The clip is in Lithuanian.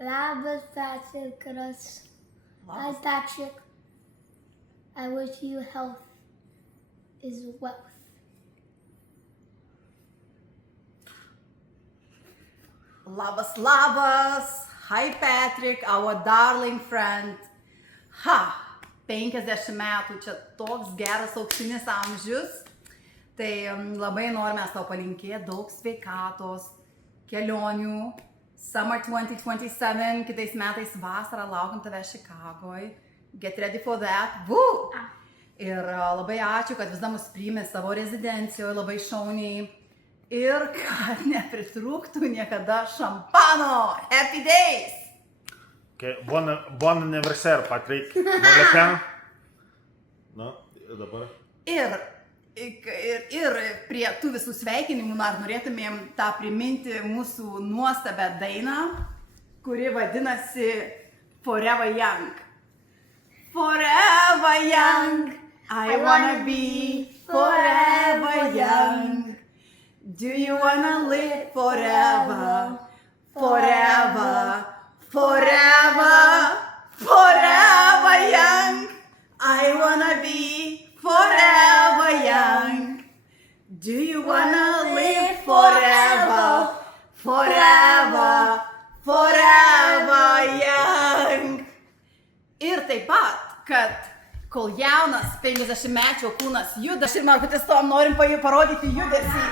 Labas, Patrick. Hi, Patrick. I wish you health is wealth. Labas. Hi Patrick, our darling friend. 50 metų, čia toks geras auksinis amžius. Tai labai norime tau palinkėti daug sveikatos, kelionių. Summer 2027, kitais metais vasarą laukiam tave Čikagoje. Get ready for that. Woo! Ir labai ačiū, kad vis dar mus priėmė savo rezidencijoje, labai šauniai. Ir kad nepritrūktų niekada šampano. Happy days! Okay. Bon anniversaire, Patrick. Mon nu, dabar. Ir prie tų visų sveikinimų norėtumėm tą priminti mūsų nuostabę dainą, kuri vadinasi Forever Young. Forever young, I wanna be forever young. Do you wanna live forever, forever, forever, forever young? I wanna be forever young. Do you wanna live forever, forever, forever young? Ir taip pat, kad kol jaunas 50-mečio kūnas juda, ir Markutis tom norim parodyti judesį.